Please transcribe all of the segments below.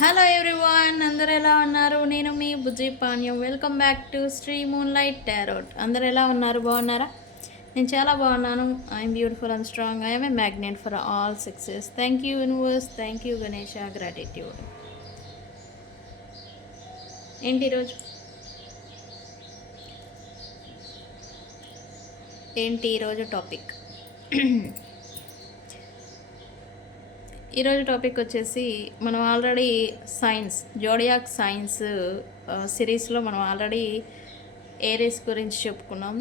Hello everyone, అందరు ఎలా ఉన్నారు? నేను మీ Bujji Panyam. Welcome back to Sri moonlight tarot. అందరు ఎలా ఉన్నారు? బాగున్నారా? నేను చాలా బాగున్నాను. I'm beautiful and strong. I'm a magnet for all success. Thank you universe, thank you Ganesha, gratitude. ఏంటి ఈరోజు టాపిక్? ఈరోజు టాపిక్ వచ్చేసి మనం ఆల్రెడీ జోడియాక్ సైన్స్ సిరీస్లో మనం ఆల్రెడీ ఏరీస్ గురించి చెప్పుకున్నాం.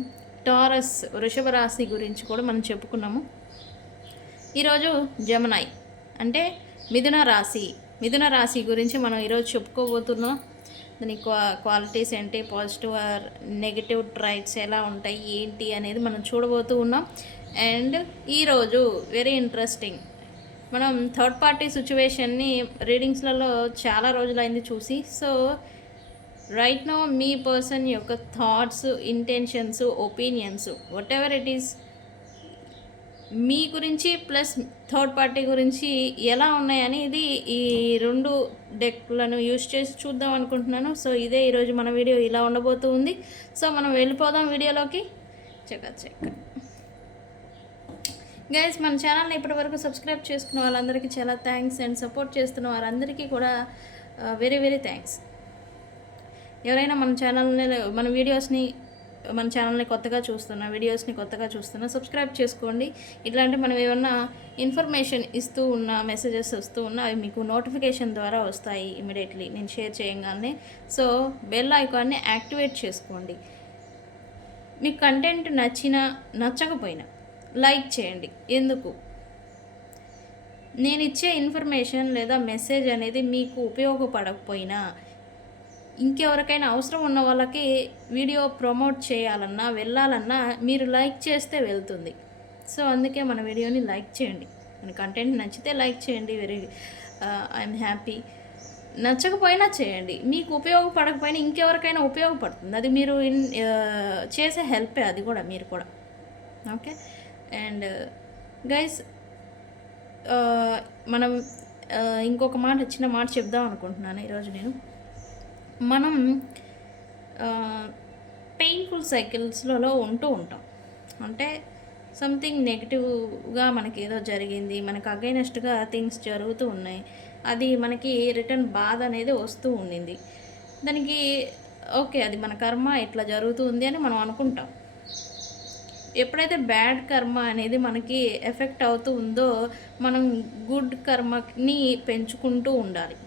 టారస్ వృషభ రాశి గురించి కూడా మనం చెప్పుకున్నాము. ఈరోజు జెమిని అంటే మిథున రాశి గురించి మనం ఈరోజు చెప్పుకోబోతున్నాం. దాని క్వాలిటీస్ ఏంటి, పాజిటివ్ ఆర్ నెగిటివ్ ట్రైట్స్ ఎలా ఉంటాయి ఏంటి అనేది మనం చూడబోతూ ఉన్నాం. అండ్ ఈరోజు వెరీ ఇంట్రెస్టింగ్, మనం థర్డ్ పార్టీ సిచ్యువేషన్ని రీడింగ్స్లలో చాలా రోజులైంది చూసి. సో రైట్ నో మీ పర్సన్ యొక్క thoughts, intentions, opinions, whatever it is, మీ గురించి ప్లస్ థర్డ్ పార్టీ గురించి ఎలా ఉన్నాయనేది ఈ రెండు డెక్లను యూజ్ చేసి చూద్దాం అనుకుంటున్నాను. సో ఇదే ఈరోజు మన వీడియో ఇలా ఉండబోతూ ఉంది. సో మనం వెళ్ళిపోదాం వీడియోలోకి. చెక్క గైస్, మన ఛానల్ని ఇప్పటివరకు సబ్స్క్రైబ్ చేసుకున్న వాళ్ళందరికీ చాలా థ్యాంక్స్. అండ్ సపోర్ట్ చేస్తున్న వారందరికీ కూడా వెరీ వెరీ థ్యాంక్స్. ఎవరైనా మన ఛానల్ని కొత్తగా చూస్తున్నా సబ్స్క్రైబ్ చేసుకోండి. ఇట్లాంటి మనం ఏమన్నా ఇన్ఫర్మేషన్ ఇస్తూ ఉన్నా, మెసేజెస్ వస్తూ ఉన్నా, అవి మీకు నోటిఫికేషన్ ద్వారా వస్తాయి ఇమీడియట్లీ నేను షేర్ చేయగానే. సో బెల్ ఐకాన్ని యాక్టివేట్ చేసుకోండి. మీకు కంటెంట్ నచ్చకపోయినా లైక్ చేయండి. ఎందుకు? నేను ఇచ్చే ఇన్ఫర్మేషన్ లేదా మెసేజ్ అనేది మీకు ఉపయోగపడకపోయినా ఇంకెవరికైనా అవసరం ఉన్న వాళ్ళకి వీడియో ప్రమోట్ చేయాలన్నా, వెళ్ళాలన్నా మీరు లైక్ చేస్తే వెళ్తుంది. సో అందుకే మన వీడియోని లైక్ చేయండి. మన కంటెంట్ నచ్చితే లైక్ చేయండి. I'm happy. నచ్చకపోయినా చేయండి. మీకు ఉపయోగపడకపోయినా ఇంకెవరికైనా ఉపయోగపడుతుంది. అది మీరు చేసే హెల్పే, అది కూడా మీరు కూడా. ఓకే. అండ్ గైస్, మనం ఇంకొక చిన్న మాట చెప్దాం అనుకుంటున్నాను ఈరోజు నేను. మనం పెయిన్ఫుల్ సైకిల్స్లలో ఉంటూ ఉంటాం. అంటే సంథింగ్ నెగిటివ్గా మనకి ఏదో జరిగింది, మనకు అగైనెస్ట్గా థింగ్స్ జరుగుతూ ఉన్నాయి, అది మనకి రిటర్న్ బాధ అనేది వస్తూ ఉండింది. దానికి ఓకే, అది మన కర్మ ఇట్లా జరుగుతుంది అని మనం అనుకుంటాం. ఎప్పుడైతే బ్యాడ్ కర్మ అనేది మనకి ఎఫెక్ట్ అవుతూ ఉందో మనం గుడ్ కర్మని పెంచుకుంటూ ఉండాలి.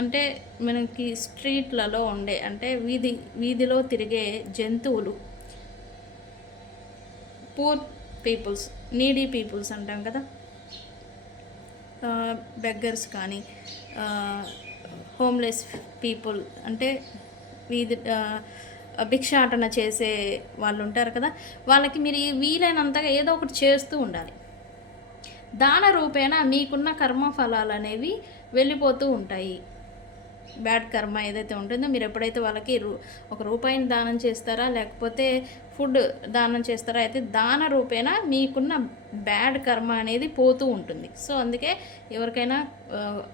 అంటే మనకి స్ట్రీట్లలో ఉండే, అంటే వీధిలో తిరిగే జంతువులు, పూర్ పీపుల్స్, నీడీ పీపుల్స్ అంటాం కదా, బెగ్గర్స్ కానీ హోమ్లెస్ పీపుల్, అంటే భిక్షాటన చేసే వాళ్ళు ఉంటారు కదా, వాళ్ళకి మీరు వీలైనంతగా ఏదో ఒకటి చేస్తూ ఉండాలి. దాన రూపేణ మీకున్న కర్మ ఫలాలు అనేవి వెళ్ళిపోతూ ఉంటాయి. బ్యాడ్ కర్మ ఏదైతే ఉంటుందో, మీరు ఎప్పుడైతే వాళ్ళకి ఒక రూపాయిని దానం చేస్తారా, లేకపోతే ఫుడ్ దానం చేస్తారా, అయితే దాన రూపేణ మీకున్న బ్యాడ్ కర్మ అనేది పోతూ ఉంటుంది. సో అందుకే ఎవరికైనా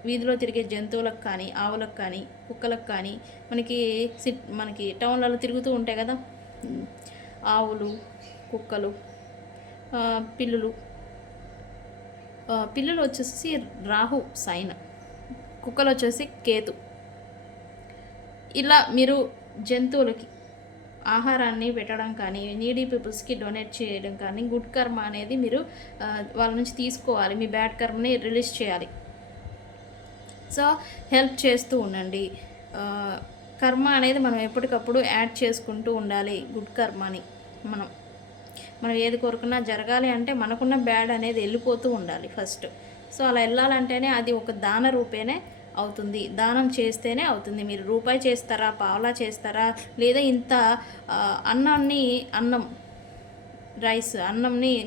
వీధిలో తిరిగే జంతువులకు కానీ, ఆవులకు కానీ, కుక్కలకు కానీ, మనకి టౌన్లలో తిరుగుతూ ఉంటాయి కదా ఆవులు, కుక్కలు, పిల్లులు వచ్చేసి రాహు సైన్, కుక్కలు వచ్చేసి కేతు. ఇలా మీరు జంతువులకి ఆహారాన్ని పెట్టడం కానీ, నీడీ పీపుల్స్కి డొనేట్ చేయడం కానీ, గుడ్ కర్మ అనేది మీరు వాళ్ళ నుంచి తీసుకోవాలి. మీ బ్యాడ్ కర్మని రిలీజ్ చేయాలి. సో హెల్ప్ చేస్తూ ఉండండి. కర్మ అనేది మనం ఎప్పటికప్పుడు యాడ్ చేసుకుంటూ ఉండాలి. గుడ్ కర్మని మనం ఏది కోరుకున్నా జరగాలి అంటే మనకున్న బ్యాడ్ అనేది వెళ్ళిపోతూ ఉండాలి ఫస్ట్. సో అలా వెళ్ళాలంటేనే అది ఒక దాన రూపేనే అవుతుంది. దానం చేస్తేనే అవుతుంది. మీరు రూపాయి చేస్తారా, పావలా చేస్తారా, లేదా ఇంత అన్నంని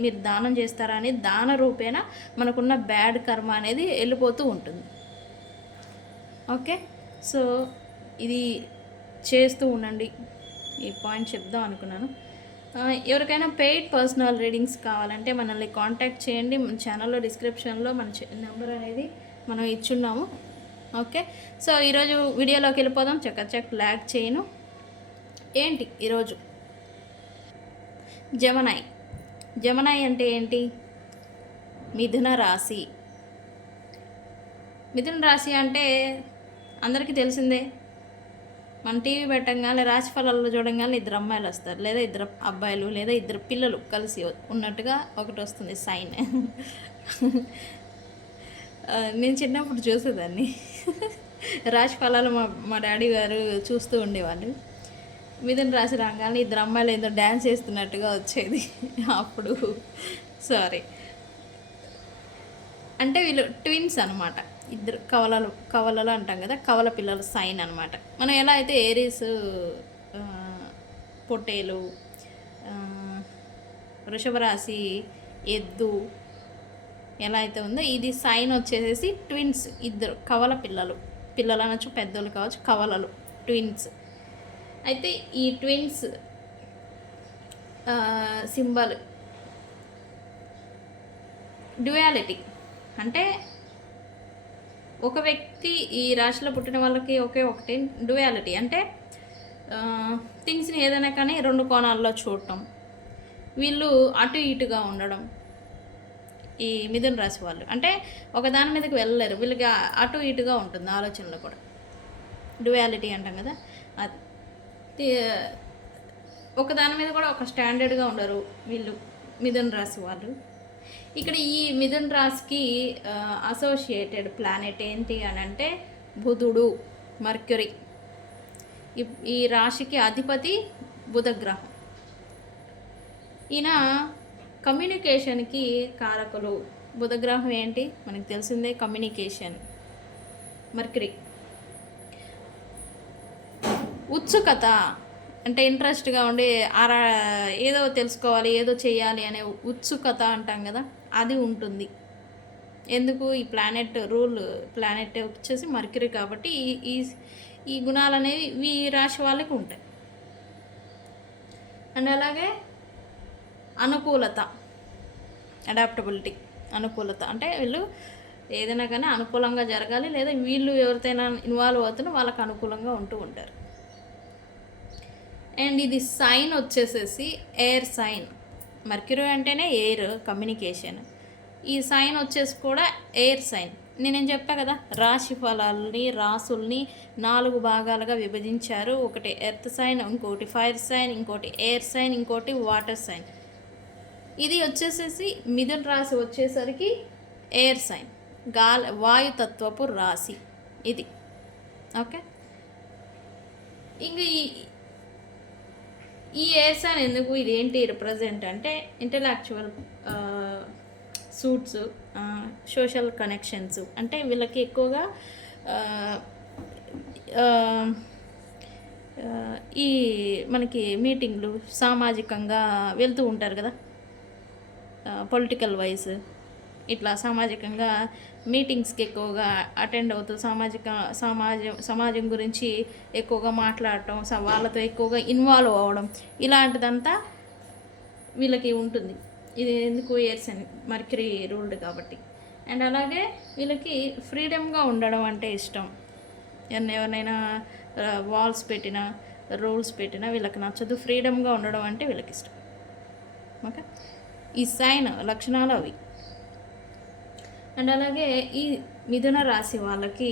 మీరు దానం చేస్తారా అని దాన రూపేణ మనకున్న బ్యాడ్ కర్మ అనేది వెళ్ళిపోతూ ఉంటుంది. ఓకే. సో ఇది చేస్తూ ఉండండి. ఈ పాయింట్ చెప్దాం అనుకున్నాను. ఎవరికైనా పెయిడ్ పర్సనల్ రీడింగ్స్ కావాలంటే మనల్ని కాంటాక్ట్ చేయండి. మన ఛానల్లో డిస్క్రిప్షన్లో మన నెంబర్ అనేది మనం ఇచ్చున్నాము. ఓకే, సో ఈరోజు వీడియోలోకి వెళ్ళిపోదాం. చక్క లాగ్ చేయను. ఏంటి ఈరోజు జెమిని. జెమిని అంటే ఏంటి? మిథున రాశి. మిథున రాశి అంటే అందరికీ తెలిసిందే. మన టీవీ పెట్టంగానే రాశి ఫలాలు చూడంగానే ఇద్దరు అమ్మాయిలు వస్తారు, లేదా ఇద్దరు అబ్బాయిలు, లేదా ఇద్దరు పిల్లలు కలిసి ఉన్నట్టుగా ఒకటి వస్తుంది సైన్. నేను చిన్నప్పుడు చూసేదాన్ని. రాశి ఫలాలు మా డాడీ గారు చూస్తూ ఉండేవాళ్ళు. మిథున రాశి రాగానే ఇద్దరు అమ్మాయిలు ఏదో డ్యాన్స్ చేస్తున్నట్టుగా వచ్చేది అప్పుడు. సారీ, అంటే వీళ్ళు ట్విన్స్ అనమాట. ఇద్దరు కవలలు అంటాం కదా, కవల పిల్లలు సైన్ అనమాట. మనం ఎలా అయితే ఏరీస్, పొట్టేలు, వృషభ రాశి ఎద్దు ఎలా అయితే ఉందో, ఇది సైన్ వచ్చేసేసి ట్విన్స్. ఇద్దరు కవల పిల్లలు అనొచ్చు, పెద్దోళ్ళు కావచ్చు, కవలలు ట్విన్స్. అయితే ఈ ట్విన్స్ సింబల్ డ్యుయాలిటీ. అంటే ఒక వ్యక్తి, ఈ రాశిలో పుట్టిన వాళ్ళకి ఒకటి డ్యుయాలిటీ అంటే థింగ్స్ని ఏదైనా కానీ రెండు కోణాల్లో చూడటం, వీళ్ళు అటు ఇటుగా ఉండడం. ఈ మిథున రాశి వాళ్ళు అంటే ఒక దాని మీదకి వెళ్ళలేరు, వీళ్ళకి అటు ఇటుగా ఉంటుంది ఆలోచనలు కూడా. డ్యుయాలిటీ అంటాం కదా, అది ఒక దాని మీద కూడా ఒక స్టాండర్డ్గా ఉండరు వీళ్ళు మిథున రాశి వాళ్ళు. ఇక్కడ ఈ మిథున రాశికి అసోసియేటెడ్ ప్లానెట్ ఏంటి అని అంటే బుధుడు, మర్క్యూరీ. ఈ రాశికి అధిపతి బుధగ్రహం. ఈయన కమ్యూనికేషన్కి కారకులు. బుధగ్రహం ఏంటి మనకు తెలిసిందే, కమ్యూనికేషన్. మర్క్యూరీ ఉత్సుకత, అంటే ఇంట్రెస్ట్గా ఉండి ఏదో తెలుసుకోవాలి, ఏదో చేయాలి అనే ఉత్సుకత అంటాం కదా, అది ఉంటుంది. ఎందుకు? ఈ ప్లానెట్ వచ్చేసి మర్క్యూరీ కాబట్టి ఈ ఈ గుణాలు అనేవి ఈ రాశి వాళ్ళకి ఉంటాయి. అండ్ అలాగే అనుకూలత, అడాప్టబిలిటీ. అనుకూలత అంటే వీళ్ళు ఏదైనా కానీ అనుకూలంగా జరగాలి, లేదా వీళ్ళు ఎవరితోనైనా ఇన్వాల్వ్ అవుతున్నా వాళ్ళకి అనుకూలంగా ఉంటూ ఉంటారు. అండ్ ఇది సైన్ వచ్చేసేసి ఎయిర్ సైన్. మర్క్యూరీ అంటేనే ఎయిర్, కమ్యూనికేషన్. ఈ సైన్ వచ్చేసి కూడా ఎయిర్ సైన్. నేనేం చెప్పా కదా, రాశి ఫలాల్ని, రాసుల్ని 4 భాగాలుగా విభజించారు. ఒకటి ఎర్త్ సైన్, ఇంకోటి ఫైర్ సైన్, ఇంకోటి ఎయిర్ సైన్, ఇంకోటి వాటర్ సైన్. ఇది వచ్చేసేసి మిథున రాశి వచ్చేసరికి ఎయిర్ సైన్, వాయుతత్వపు రాశి ఇది. ఓకే, ఇంక ఈ ఎయిర్ సైన్ ఎందుకు, ఇది ఏంటి రిప్రజెంట్ అంటే ఇంటలెక్చువల్ సూట్స్, సోషల్ కనెక్షన్స్. అంటే వీళ్ళకి ఎక్కువగా ఈ మనకి మీటింగ్లు, సామాజికంగా వెళ్తూ ఉంటారు కదా, పొలిటికల్ వైజ్ ఇట్లా సామాజికంగా మీటింగ్స్కి ఎక్కువగా అటెండ్ అవుతూ సమాజం గురించి ఎక్కువగా మాట్లాడటం, వాళ్ళతో ఎక్కువగా ఇన్వాల్వ్ అవ్వడం, ఇలాంటిదంతా వీళ్ళకి ఉంటుంది. ఇది ఎందుకు? ఎయిర్స్ అండ్ మర్క్యూరీ రూల్డ్ కాబట్టి. అండ్ అలాగే వీళ్ళకి ఫ్రీడమ్గా ఉండడం అంటే ఇష్టం. ఎవరినైనా వాల్స్ పెట్టినా, రూల్స్ పెట్టినా వీళ్ళకి నచ్చదు. ఫ్రీడమ్గా ఉండడం అంటే వీళ్ళకి ఇష్టం. ఓకే, ఈ సైన్ లక్షణాలు అవి. అండ్ అలాగే ఈ మిథున రాశి వాళ్ళకి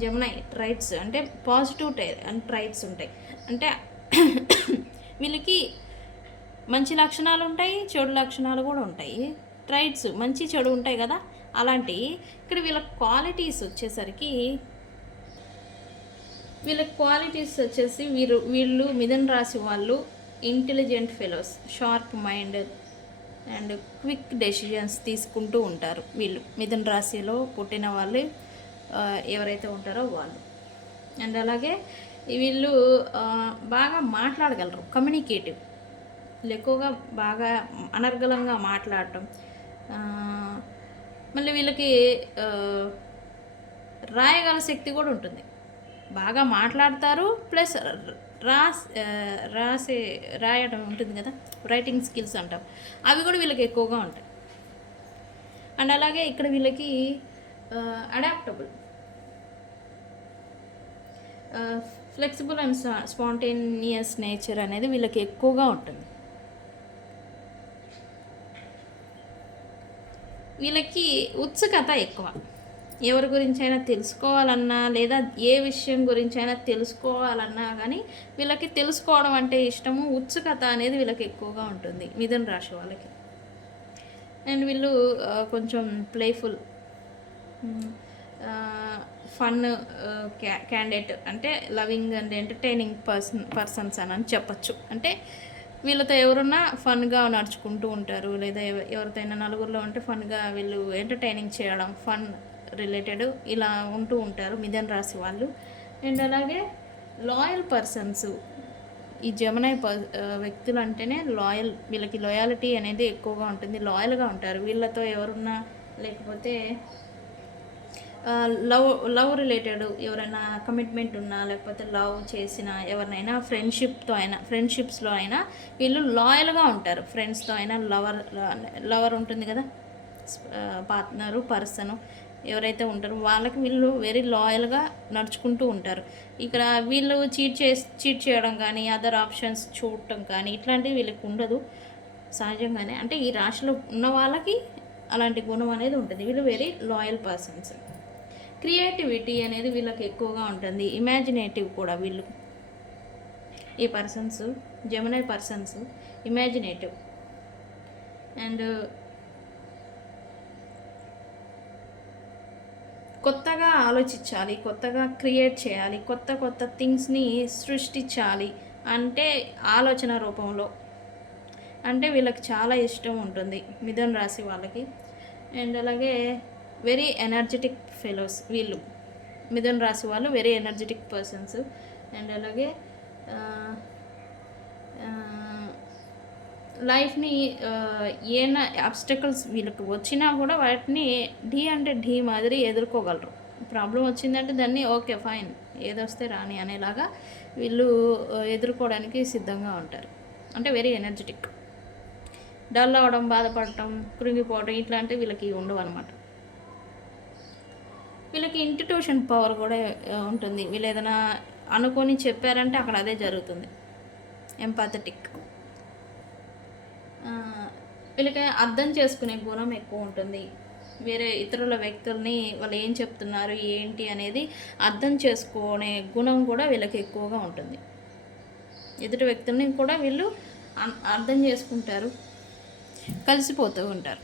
జెమిని ట్రైట్స్ అంటే పాజిటివ్ ట్రైట్స్ ఉంటాయి. అంటే వీళ్ళకి మంచి లక్షణాలు ఉంటాయి, చెడు లక్షణాలు కూడా ఉంటాయి. ట్రైట్స్ మంచి చెడు ఉంటాయి కదా, అలాంటి ఇక్కడ వీళ్ళ క్వాలిటీస్ వచ్చేసి వీళ్ళు మిథున రాశి వాళ్ళు intelligent fellows, sharp mind and quick decisions తీసుకుంటూ ఉంటారు. వీళ్ళు మిథున రాశిలో పుట్టిన వాళ్ళు ఎవరైతే ఉంటారో వాళ్ళు. అండ్ అలాగే వీళ్ళు బాగా మాట్లాడగలరు, కమ్యూనికేటివ్. ఎక్కువగా బాగా అనర్గళంగా మాట్లాడటం. మళ్ళీ వీళ్ళకి రాయగల శక్తి కూడా ఉంటుంది. బాగా మాట్లాడతారు, ప్లస్ రాయడం ఉంటుంది కదా, రైటింగ్ స్కిల్స్ అంటాం, అవి కూడా వీళ్ళకి ఎక్కువగా ఉంటాయి. అండ్ అలాగే ఇక్కడ వీళ్ళకి adaptable, flexible and spontaneous nature అనేది వీళ్ళకి ఎక్కువగా ఉంటుంది. వీళ్ళకి ఉత్సుకత ఎక్కువ. ఎవరి గురించి అయినా తెలుసుకోవాలన్నా లేదా ఏ విషయం గురించి అయినా తెలుసుకోవాలన్నా కానీ వీళ్ళకి తెలుసుకోవడం అంటే ఇష్టము, ఉత్సుకత అనేది వీళ్ళకి ఎక్కువగా ఉంటుంది మిథున రాశి వాళ్ళకి. అండ్ వీళ్ళు కొంచెం ప్లేఫుల్, ఫన్ క్యాండిడేట్, అంటే లవింగ్ అండ్ ఎంటర్టైనింగ్ పర్సన్స్ అని చెప్పచ్చు. అంటే వీళ్ళతో ఎవరున్నా ఫన్గా నడుచుకుంటూ ఉంటారు, లేదా ఎవరితో నలుగురిలో ఉంటే ఫన్గా వీళ్ళు ఎంటర్టైనింగ్ చేయడం, ఫన్ రిలేటెడ్ ఇలా ఉంటూ ఉంటారు మిథున రాశి వాళ్ళు. అండ్ అలాగే లాయల్ పర్సన్స్, ఈ జెమిని వ్యక్తులు అంటేనే లాయల్, వీళ్ళకి లాయాలిటీ అనేది ఎక్కువగా ఉంటుంది, లాయల్గా ఉంటారు. వీళ్ళతో ఎవరున్నా లేకపోతే లవ్ రిలేటెడ్ ఎవరైనా కమిట్మెంట్ ఉన్నా లేకపోతే లవ్ చేసిన ఎవరినైనా ఫ్రెండ్షిప్స్లో అయినా వీళ్ళు లాయల్గా ఉంటారు. ఫ్రెండ్స్తో అయినా లవర్ ఉంటుంది కదా, పార్ట్నరు పర్సను ఎవరైతే ఉంటారో వాళ్ళకి వీళ్ళు వెరీ లాయల్గా నడుచుకుంటూ ఉంటారు. ఇక్కడ వీళ్ళు చీట్ చేయడం కానీ అదర్ ఆప్షన్స్ చూడటం కానీ ఇట్లాంటివి వీళ్ళకి ఉండదు సహజంగానే. అంటే ఈ రాశిలో ఉన్న వాళ్ళకి అలాంటి గుణం అనేది ఉంటుంది. వీళ్ళు వెరీ లాయల్ పర్సన్స్. క్రియేటివిటీ అనేది వీళ్ళకి ఎక్కువగా ఉంటుంది, ఇమాజినేటివ్ కూడా వీళ్ళు. ఈ persons, Gemini persons imaginative and కొత్తగా ఆలోచించాలి, కొత్తగా క్రియేట్ చేయాలి, కొత్త థింగ్స్ని సృష్టించాలి అంటే ఆలోచన రూపంలో. అంటే వీళ్ళకి చాలా ఇష్టం ఉంటుంది మిథున రాశి వాళ్ళకి. అండ్ అలాగే వెరీ ఎనర్జెటిక్ ఫెలోస్ వీళ్ళు, మిథున రాశి వాళ్ళు వెరీ ఎనర్జెటిక్ పర్సన్స్. అండ్ అలాగే లైఫ్ని ఏమైనా ఆబ్స్టకల్స్ వీళ్ళకి వచ్చినా కూడా వాటిని ఢీ మాదిరి ఎదుర్కోగలరు. ప్రాబ్లం వచ్చిందంటే దాన్ని ఓకే ఫైన్, ఏదొస్తే రాని అనేలాగా వీళ్ళు ఎదుర్కోవడానికి సిద్ధంగా ఉంటారు. అంటే వెరీ ఎనర్జెటిక్. డల్ అవ్వడం, బాధపడటం, కృంగిపోవడం ఇట్లాంటివి వీళ్ళకి ఉండవు అనమాట. వీళ్ళకి ఇంట్యూషన్ పవర్ కూడా ఉంటుంది. వీళ్ళు ఏదైనా అనుకొని చెప్పారంటే అక్కడ అదే జరుగుతుంది. ఎంపాథెటిక్. వీళ్ళకి అర్థం చేసుకునే గుణం ఎక్కువ ఉంటుంది. వేరే ఇతరుల వ్యక్తుల్ని వాళ్ళు ఏం చెప్తున్నారు ఏంటి అనేది అర్థం చేసుకునే గుణం కూడా వీళ్ళకి ఎక్కువగా ఉంటుంది. ఎదుటి వ్యక్తుల్ని కూడా వీళ్ళు అర్థం చేసుకుంటారు, కలిసిపోతూ ఉంటారు.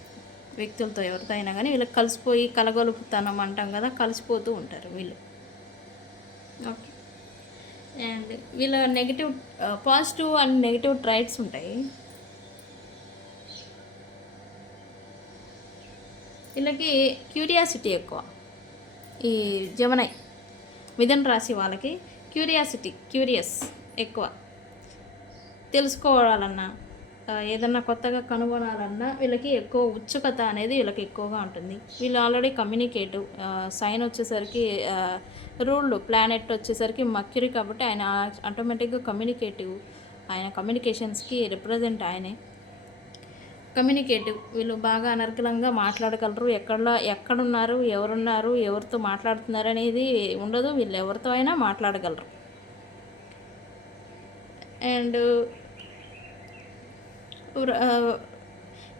వ్యక్తులతో ఎవరితో అయినా కానీ వీళ్ళకి కలిసిపోయి కలగలుపుతనం అంటాం కదా, కలిసిపోతూ ఉంటారు వీళ్ళు. ఓకే. అండ్ వీళ్ళ పాజిటివ్ అండ్ నెగిటివ్ ట్రైట్స్ ఉంటాయి. వీళ్ళకి క్యూరియాసిటీ ఎక్కువ. ఈ జెమిని మిథున రాశి వాళ్ళకి క్యూరియస్ ఎక్కువ. తెలుసుకోవాలన్నా ఏదన్నా కొత్తగా కనుగొనాలన్నా వీళ్ళకి ఎక్కువ ఉత్సుకత అనేది వీళ్ళకి ఎక్కువగా ఉంటుంది. వీళ్ళు ఆల్రెడీ కమ్యూనికేటివ్. సైన్ వచ్చేసరికి రూల్డ్ ప్లానెట్ వచ్చేసరికి మర్క్యూరీ కాబట్టి ఆయన ఆటోమేటిక్గా కమ్యూనికేటివ్. ఆయన కమ్యూనికేషన్స్కి రిప్రజెంట్ ఆయనే. కమ్యూనికేటివ్. వీళ్ళు బాగా అనర్గళంగా మాట్లాడగలరు. ఎక్కడున్నారు, ఎవరున్నారు, ఎవరితో మాట్లాడుతున్నారు అనేది ఉండదు. వీళ్ళు ఎవరితో అయినా మాట్లాడగలరు. అండ్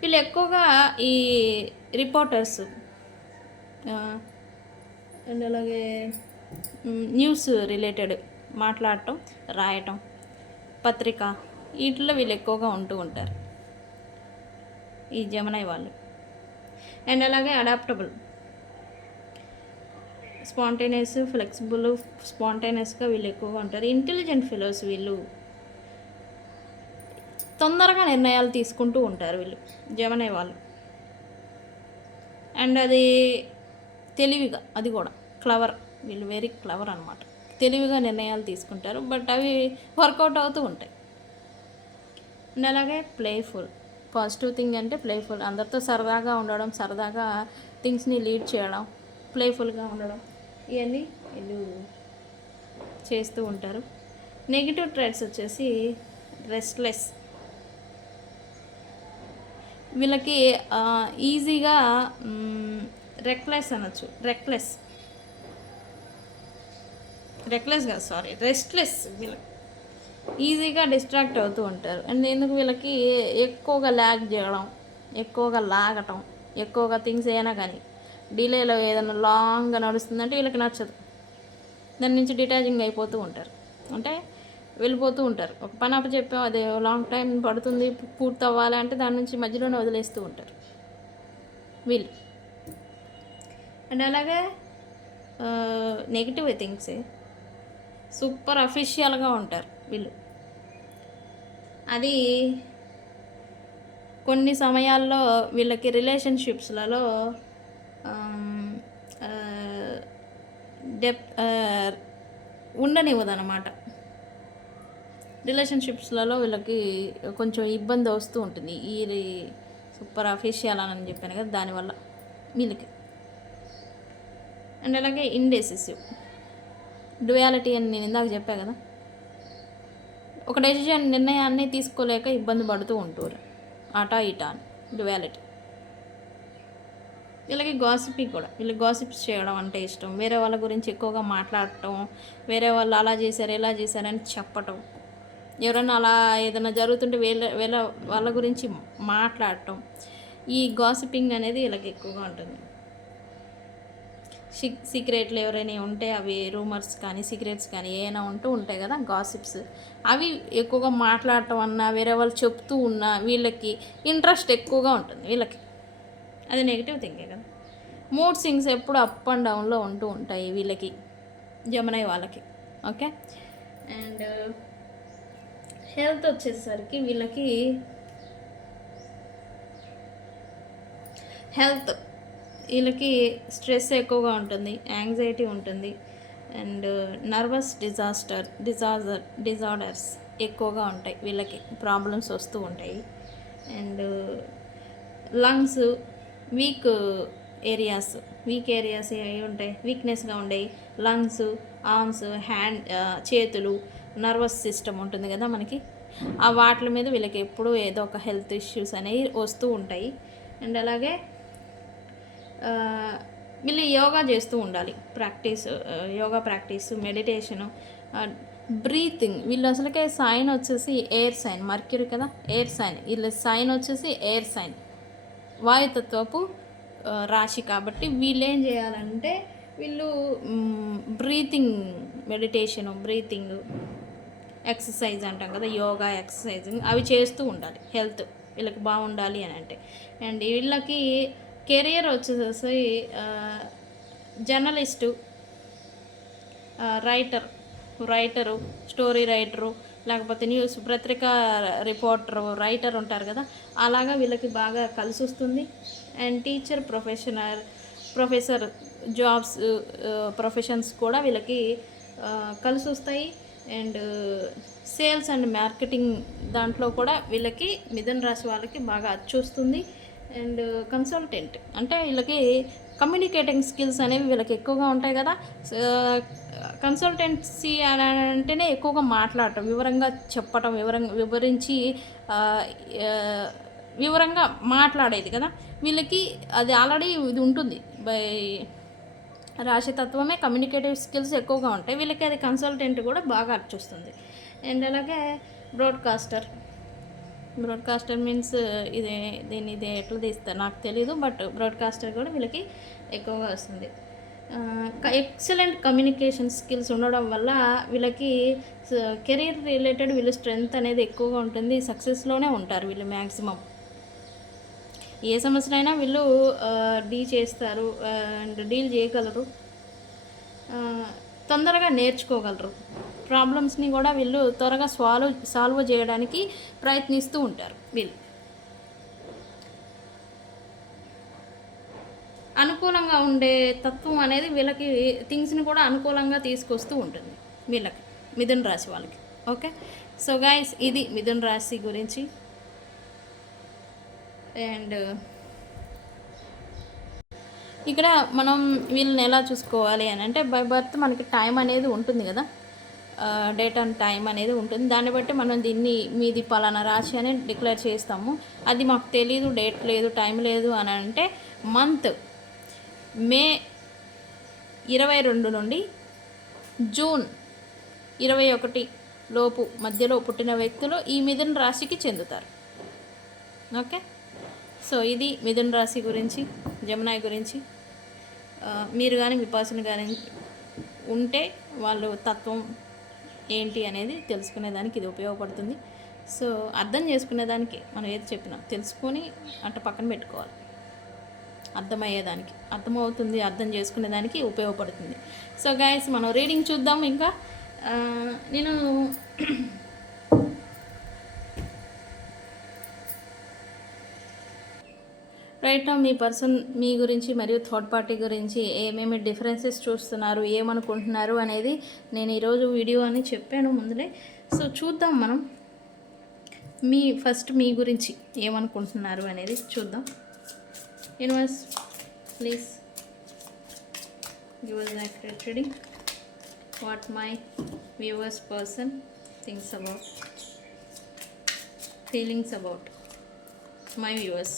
వీళ్ళు ఎక్కువగా ఈ రిపోర్టర్స్ అండ్ అలాగే న్యూస్ రిలేటెడ్ మాట్లాడటం, రాయటం, పత్రిక వీటిలో వీళ్ళు ఎక్కువగా ఉంటూ ఉంటారు ఈ జెమిని వాళ్ళు. అండ్ అలాగే అడాప్టబుల్, స్పాంటేనియస్గా వీళ్ళు ఎక్కువగా ఉంటారు. ఇంటెలిజెంట్ ఫెలోస్ వీళ్ళు. తొందరగా నిర్ణయాలు తీసుకుంటూ ఉంటారు వీళ్ళు జెమిని వాళ్ళు. అండ్ అది తెలివిగా, అది కూడా క్లవర్. వీళ్ళు వెరీ క్లవర్ అనమాట. తెలివిగా నిర్ణయాలు తీసుకుంటారు, బట్ అవి వర్కౌట్ అవుతూ ఉంటాయి. అండ్ అలాగే ప్లేఫుల్. పాజిటివ్ థింగ్ అంటే ప్లేఫుల్. అందరితో సరదాగా ఉండడం, సరదాగా థింగ్స్ని లీడ్ చేయడం, ప్లేఫుల్గా ఉండడం, ఇవన్నీ వీళ్ళు చేస్తూ ఉంటారు. నెగిటివ్ ట్రైట్స్ వచ్చేసి రెస్ట్లెస్. వీళ్ళకి ఈజీగా రెక్లెస్ అనొచ్చు. రెక్లెస్ కాదు, సారీ, రెస్ట్లెస్. వీళ్ళకి ఈజీగా డిస్ట్రాక్ట్ అవుతూ ఉంటారు. అండ్ ఎందుకు వీళ్ళకి ఎక్కువగా ల్యాగ్ చేయడం, ఎక్కువగా లాగటం, ఎక్కువగా థింగ్స్ అయినా కానీ డిలేలో ఏదైనా లాంగ్గా నడుస్తుందంటే వీళ్ళకి నచ్చదు. దాని నుంచి డిటాచింగ్ అయిపోతూ ఉంటారు. అంటే వెళ్ళిపోతూ ఉంటారు. ఒక పని చెప్పాం, అది లాంగ్ టైం పడుతుంది పూర్తి అవ్వాలి అంటే దాని నుంచి మధ్యలోనే వదిలేస్తూ ఉంటారు వీళ్ళు. అండ్ అలాగే నెగిటివ్ థింగ్స్ సూపర్ అఫీషియల్గా ఉంటారు వీళ్ళు. అది కొన్ని సమయాల్లో వీళ్ళకి రిలేషన్షిప్స్లలో ఉండనివ్వదన్నమాట. రిలేషన్షిప్స్లలో వీళ్ళకి కొంచెం ఇబ్బంది వస్తూ ఉంటుంది. ఈ సూపర్ అఫీషియల్ అని చెప్పాను కదా, దానివల్ల వీళ్ళకి. అండ్ అలాగే ఇండెసిసివ్, డ్యుయాలిటీ అని నేను ఇందాక చెప్పా కదా, ఒక డెసిషన్ నిర్ణయాన్ని తీసుకోలేక ఇబ్బంది పడుతూ ఉంటారు అటా ఇటా అని, డ్యుయాలిటీ. వీళ్ళకి గాసిపింగ్ కూడా, వీళ్ళకి గాసిప్స్ చేయడం అంటే ఇష్టం. వేరే వాళ్ళ గురించి ఎక్కువగా మాట్లాడటం, వేరే వాళ్ళు అలా చేశారు ఇలా చేశారని చెప్పటం, ఎవరైనా అలా ఏదైనా జరుగుతుంటే వీళ్ళ వాళ్ళ గురించి మాట్లాడటం, ఈ గాసిపింగ్ అనేది వీళ్ళకి ఎక్కువగా ఉంటుంది. సీక్రెట్లు ఎవరైనా ఉంటే అవి రూమర్స్ కానీ సీక్రెట్స్ కానీ ఏమైనా ఉంటూ ఉంటాయి కదా, గాసిప్స్, అవి ఎక్కువగా మాట్లాడటం అన్నా వేరే వాళ్ళు చెప్తూ ఉన్నా వీళ్ళకి ఇంట్రెస్ట్ ఎక్కువగా ఉంటుంది వీళ్ళకి. అది నెగిటివ్ థింగే కదా. మూడ్ స్వింగ్స్ ఎప్పుడు అప్ అండ్ డౌన్లో ఉంటూ ఉంటాయి వీళ్ళకి, జమనై వాళ్ళకి. ఓకే. అండ్ హెల్త్ వచ్చేసరికి వీళ్ళకి స్ట్రెస్ ఎక్కువగా ఉంటుంది, యాంగ్జైటీ ఉంటుంది, అండ్ నర్వస్ డిజార్డర్స్ ఎక్కువగా ఉంటాయి వీళ్ళకి, ప్రాబ్లమ్స్ వస్తూ ఉంటాయి. అండ్ లంగ్స్ వీక్ ఏరియాస్ ఏవి ఉంటాయి, వీక్నెస్గా ఉండేవి. లంగ్స్, ఆర్మ్స్, హ్యాండ్, చేతులు, నర్వస్ సిస్టమ్ ఉంటుంది కదా మనకి, ఆ వాటి మీద వీళ్ళకి ఎప్పుడూ ఏదో ఒక హెల్త్ ఇష్యూస్ అనేవి వస్తూ ఉంటాయి. అండ్ అలాగే వీళ్ళు యోగా చేస్తూ ఉండాలి, యోగా ప్రాక్టీస్, మెడిటేషను, బ్రీతింగ్. వీళ్ళు అసలుకే సైన్ వచ్చేసి ఎయిర్ సైన్, మర్క్యూరీ కదా ఎయిర్ సైన్, వీళ్ళ సైన్ వచ్చేసి ఎయిర్ సైన్, వాయుతత్వపు రాశి. కాబట్టి వీళ్ళు ఏం చేయాలంటే వీళ్ళు బ్రీతింగ్ మెడిటేషను, బ్రీతింగ్ ఎక్సర్సైజ్ అంటాం కదా, యోగా ఎక్సర్సైజింగ్, అవి చేస్తూ ఉండాలి హెల్త్ వీళ్ళకి బాగుండాలి అని అంటే. అండ్ వీళ్ళకి కెరియర్ వచ్చేసి జర్నలిస్టు, రైటరు, స్టోరీ రైటరు, లేకపోతే న్యూస్ పత్రికా రిపోర్టరు, రైటర్ ఉంటారు కదా, అలాగా వీళ్ళకి బాగా కలిసి వస్తుంది. And teacher, professor jobs, professions కూడా వీళ్ళకి కలిసి వస్తాయి. అండ్ సేల్స్ అండ్ మార్కెటింగ్ దాంట్లో కూడా వీళ్ళకి మిథున రాశి వాళ్ళకి బాగా అచ్చొస్తుంది. అండ్ కన్సల్టెంట్ అంటే వీళ్ళకి కమ్యూనికేటింగ్ స్కిల్స్ అనేవి వీళ్ళకి ఎక్కువగా ఉంటాయి కదా. కన్సల్టెన్సీ అని అంటేనే ఎక్కువగా మాట్లాడటం, వివరంగా చెప్పటం, వివరించి వివరంగా మాట్లాడేది కదా వీళ్ళకి. అది ఆల్రెడీ ఇది ఉంటుంది, బై రాశితత్వమే కమ్యూనికేటివ్ స్కిల్స్ ఎక్కువగా ఉంటాయి వీళ్ళకి. అది కన్సల్టెంట్ కూడా బాగా అర్థొస్తుంది. అండ్ అలాగే బ్రాడ్కాస్టర్ మీన్స్ ఇది ఎట్లా తీస్తారు నాకు తెలీదు, బట్ బ్రాడ్కాస్టర్ కూడా వీళ్ళకి ఎక్కువగా వస్తుంది. ఎక్సలెంట్ కమ్యూనికేషన్ స్కిల్స్ ఉండడం వల్ల వీళ్ళకి కెరీర్ రిలేటెడ్ వీళ్ళు స్ట్రెంగ్త్ అనేది ఎక్కువగా ఉంటుంది, సక్సెస్లోనే ఉంటారు వీళ్ళు మ్యాక్సిమం. ఏ సమస్యనైనా వీళ్ళు చేస్తారు అండ్ డీల్ చేయగలరు, తొందరగా నేర్చుకోగలరు. ప్రాబ్లమ్స్ని కూడా వీళ్ళు త్వరగా సాల్వ్ చేయడానికి ప్రయత్నిస్తూ ఉంటారు వీళ్ళు. అనుకూలంగా ఉండే తత్వం అనేది వీళ్ళకి థింగ్స్ని కూడా అనుకూలంగా తీసుకొస్తూ ఉంటుంది వీళ్ళకి, మిథున రాశి వాళ్ళకి. ఓకే. సో గైస్, ఇది మిథున రాశి గురించి. అండ్ ఇక్కడ మనం వీళ్ళని ఎలా చూసుకోవాలి అని అంటే, బై బర్త్ మనకి టైం అనేది ఉంటుంది కదా, డేట్ అండ్ టైం అనేది ఉంటుంది. దాన్ని బట్టి మనం దీన్ని మీది పలానా రాశి అని డిక్లేర్ చేస్తాము. అది మాకు తెలీదు, డేట్ లేదు, టైం లేదు అని అంటే మే 22 నుండి జూన్ 21 లోపు మధ్యలో పుట్టిన వ్యక్తులు ఈ మిథున రాశికి చెందుతారు. ఓకే, సో ఇది మిథున రాశి గురించి, జమునాయి గురించి. మీరు కానీ మీ పర్సన్ కానీ ఉంటే వాళ్ళు తత్వం ఏంటి అనేది తెలుసుకునేదానికి ఇది ఉపయోగపడుతుంది. సో అర్థం చేసుకునేదానికి మనం ఏది చెప్పినా తెలుసుకొని అట్ట పక్కన పెట్టుకోవాలి. అర్థమయ్యేదానికి, అర్థమవుతుంది, అర్థం చేసుకునేదానికి ఉపయోగపడుతుంది. సో గైస్, మనం రీడింగ్ చూద్దాం. ఇంకా నేను రైట్ నా మీ పర్సన్ మీ గురించి మరియు థర్డ్ పార్టీ గురించి ఏమేమి డిఫరెన్సెస్ చూస్తున్నారు, ఏమనుకుంటున్నారు అనేది నేను ఈరోజు వీడియో అని చెప్పాను ముందులే. సో చూద్దాం మనం ఫస్ట్ మీ గురించి ఏమనుకుంటున్నారు అనేది చూద్దాం. Universe please give us an accurate reading. What my viewers person thinks about, feelings about my viewers.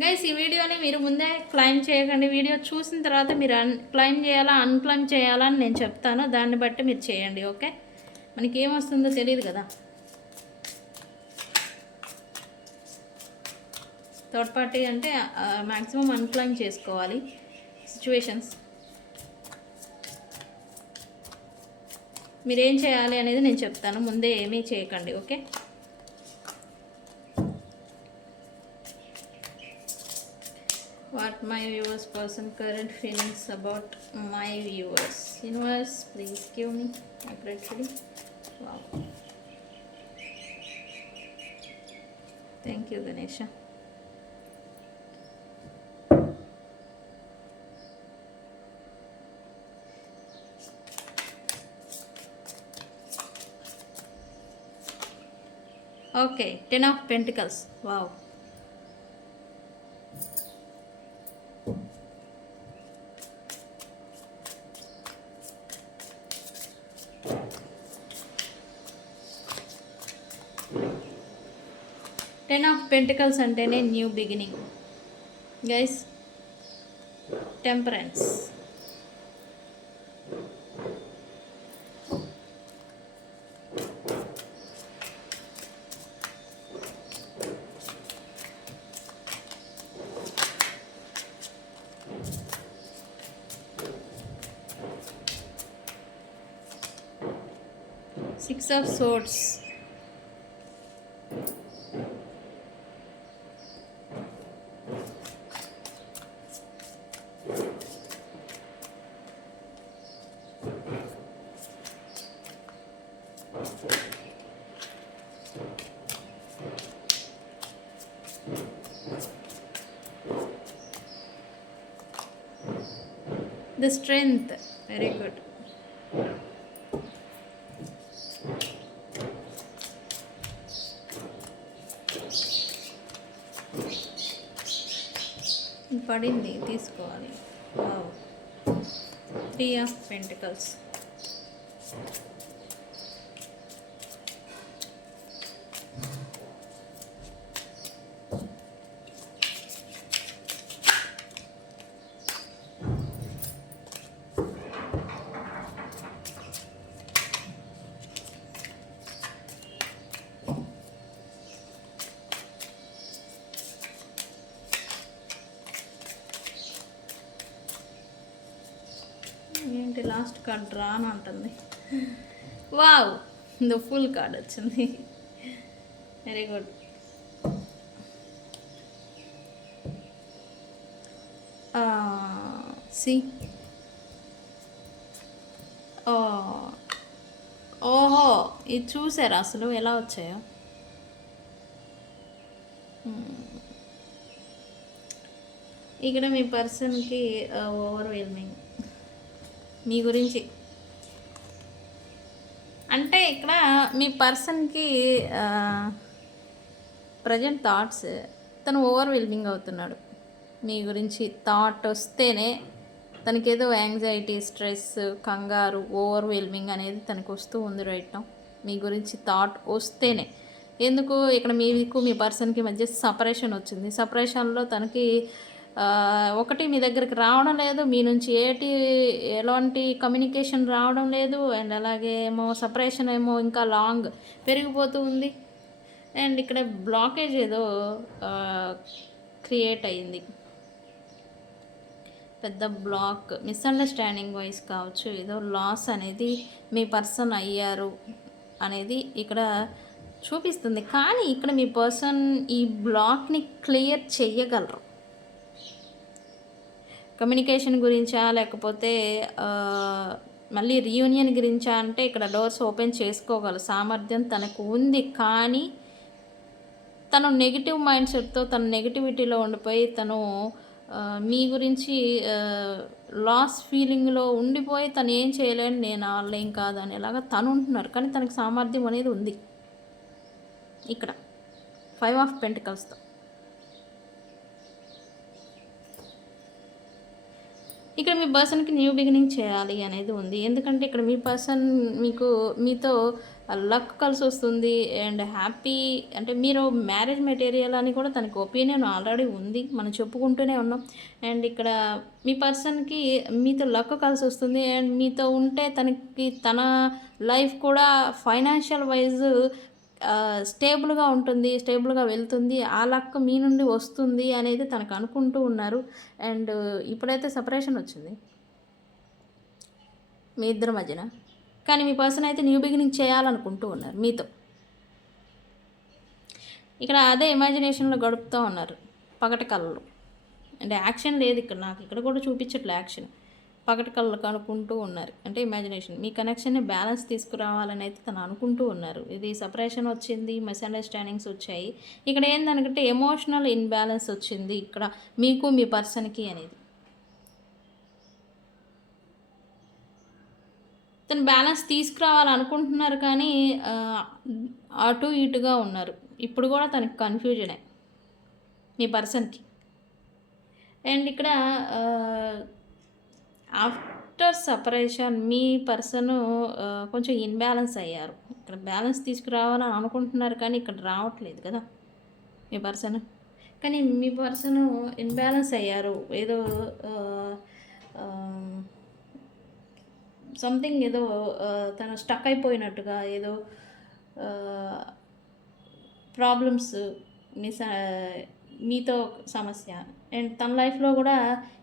Guys, ఈ వీడియోని మీరు ముందే క్లైమ్ చేయకండి. వీడియో చూసిన తర్వాత మీరు క్లైమ్ చేయాలా అన్క్లైమ్ చేయాలా అని నేను చెప్తాను. దాన్ని బట్టి మీరు చేయండి. ఓకే, మనకి ఏమొస్తుందో తెలియదు కదా. థర్డ్ పార్టీ అంటే మ్యాక్సిమం అన్క్లైమ్ చేసుకోవాలి సిచ్యువేషన్స్. మీరేం చేయాలి అనేది నేను చెప్తాను, ముందే ఏమీ చేయకండి. Okay, what my viewers person current feelings about my viewers. Universe please give me accurate reading. Wow, thank you Ganesha. Okay, 10 of Pentacles. Wow, Ten of Pentacles అంటేనే new beginning guys. Temperance, Six of Swords, the Strength. Very good. పడింది, తీసుకోవాలి. Wow, 3 of Pentacles. ఏంటి last card draw అని అంటుంది. Wow, the full card వచ్చింది. Very good. C ఓహో, ఇది చూసారా అసలు ఎలా వచ్చాయో? ఇక్కడ మీ పర్సన్కి ఓవర్వెల్మింగ్ మీ గురించి అంటే ఇక్కడ మీ పర్సన్కి ప్రజెంట్ థాట్స్ తను ఓవర్వెల్మింగ్ అవుతున్నాడు మీ గురించి. థాట్ వస్తేనే తనకేదో యాంగ్జైటీ, స్ట్రెస్, కంగారు, ఓవర్వెల్మింగ్ అనేది తనకు వస్తూ ఉంది రైట్ నౌ మీ గురించి. థాట్ వస్తేనే, ఎందుకు ఇక్కడ మీకు మీ పర్సన్కి మధ్య సపరేషన్ వచ్చింది. సపరేషన్లో తనకి ఒకటి మీ దగ్గరికి రావడం లేదు, మీ నుంచి ఎలాంటి కమ్యూనికేషన్ రావడం లేదు, అండ్ అలాగే ఏమో సపరేషన్ ఏమో ఇంకా లాంగ్ పెరిగిపోతూ ఉంది. అండ్ ఇక్కడ బ్లాకేజ్ ఏదో క్రియేట్ అయ్యింది, పెద్ద బ్లాక్, మిస్అండర్స్టాండింగ్ వైస్ కావచ్చు, ఏదో లాస్ అనేది మీ పర్సన్ అయ్యారు అనేది ఇక్కడ చూపిస్తుంది. కానీ ఇక్కడ మీ పర్సన్ ఈ బ్లాక్ని క్లియర్ చెయ్యగలరు. కమ్యూనికేషన్ గురించా లేకపోతే మళ్ళీ రీయూనియన్ గురించా అంటే ఇక్కడ డోర్స్ ఓపెన్ చేసుకోగల సామర్థ్యం తనకు ఉంది. కానీ తను నెగిటివ్ మైండ్ సెట్తో, తన నెగిటివిటీలో ఉండిపోయి తను మీ గురించి లాస్ ఫీలింగ్లో ఉండిపోయి తను ఏం చేయలేను, నేను వాళ్ళేం కాదు అనేలాగా తను ఉంటున్నారు. కానీ తనకి సామర్థ్యం అనేది ఉంది. ఇక్కడ 5 ఆఫ్ పెంటికల్స్తో ఇక్కడ మీ పర్సన్కి న్యూ బిగినింగ్ చేయాలి అనేది ఉంది. ఎందుకంటే ఇక్కడ మీ పర్సన్ మీతో లక్ కలిసి వస్తుంది అండ్ హ్యాపీ, అంటే మీరు మ్యారేజ్ మెటీరియల్ అని కూడా తనకి ఒపీనియన్ ఆల్రెడీ ఉంది, మనం చెప్పుకుంటూనే ఉన్నాం. అండ్ ఇక్కడ మీ పర్సన్కి మీతో లక్ కలిసి వస్తుంది అండ్ మీతో ఉంటే తన లైఫ్ కూడా ఫైనాన్షియల్ వైజ్ స్టేబుల్గా ఉంటుంది, స్టేబుల్గా వెళ్తుంది, ఆ లక్ మీ నుండి వస్తుంది అనేది తనకు అనుకుంటూ ఉన్నారు. అండ్ ఇప్పుడైతే సపరేషన్ వచ్చింది మీ ఇద్దరి మధ్యన, కానీ మీ పర్సన్ అయితే న్యూ బిగినింగ్ చేయాలనుకుంటూ ఉన్నారు మీతో. ఇక్కడ అదే ఇమాజినేషన్లో గడుపుతూ ఉన్నారు పగటి కళలు. అంటే యాక్షన్ లేదు ఇక్కడ, నాకు ఇక్కడ కూడా చూపించట్లే యాక్షన్. పగటి కళ్ళు కనుక్కుంటూ ఉన్నారు, అంటే ఇమాజినేషన్. మీ కనెక్షన్ని బ్యాలెన్స్ తీసుకురావాలని అయితే తను అనుకుంటూ ఉన్నారు. ఇది సపరేషన్ వచ్చింది, మిస్అండర్స్టాండింగ్స్ వచ్చాయి. ఇక్కడ ఏందనుకుంటే ఎమోషనల్ ఇన్బ్యాలెన్స్ వచ్చింది ఇక్కడ మీకు మీ పర్సన్కి అనేది. తను బ్యాలెన్స్ తీసుకురావాలనుకుంటున్నారు కానీ అటు ఇటుగా ఉన్నారు. ఇప్పుడు కూడా తనకి కన్ఫ్యూజనే మీ పర్సన్కి. అండ్ ఇక్కడ ఆఫ్టర్ సపరేషన్ మీ పర్సన్ కొంచెం ఇన్బ్యాలెన్స్ అయ్యారు. ఇక్కడ బ్యాలెన్స్ తీసుకురావాలని అనుకుంటున్నారు కానీ ఇక్కడ రావట్లేదు కదా మీ పర్సన్. కానీ మీ పర్సన్ ఇన్బ్యాలెన్స్ అయ్యారు, ఏదో సంథింగ్ ఏదో తను స్టక్ అయిపోయినట్టుగా, ఏదో ప్రాబ్లమ్స్ మీతో సమస్య. అండ్ తన లైఫ్లో కూడా